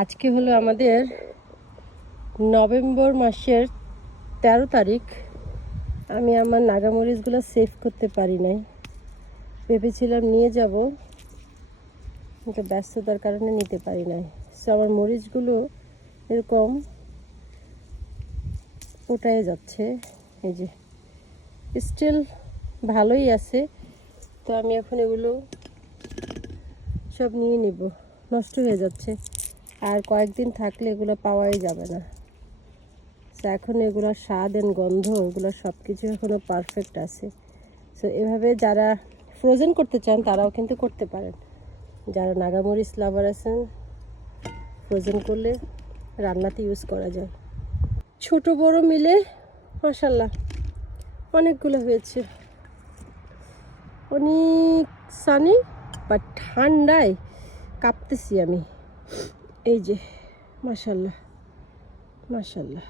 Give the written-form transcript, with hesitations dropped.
আজকে হলো আমাদের নভেম্বর মাসের 13 তারিখ। আমি আমার নাগামরিচগুলো সেভ করতে পারি নাই, ভেবেছিলাম নিয়ে যাব, কিন্তু ব্যস্ততার কারণে নিতে পারি নাই। সো আমার মরিচগুলো এরকম ওটাই যাচ্ছে, এই যে স্টিল ভালোই আছে। তো আমি এখন এগুলো সব নিয়ে নেব, নষ্ট হয়ে যাচ্ছে আর কয়েকদিন থাকলে এগুলো পাওয়াই যাবে না। সো এখন এগুলোর স্বাদ এন্ড গন্ধ ওগুলো সব কিছু এখনও পারফেক্ট আছে। সো এভাবে যারা ফ্রোজেন করতে চান তারাও কিন্তু করতে পারেন। যারা নাগামরিচ লাভার আছেন, ফ্রোজেন করলে রান্নাতে ইউজ করা যায়। ছোট বড় মিলে মাশাআল্লাহ অনেকগুলো হয়েছে। অনেক সানি বা ঠান্ডায় কাঁপতেছি আমি। এই যে মাশাআল্লাহ মাশাআল্লাহ।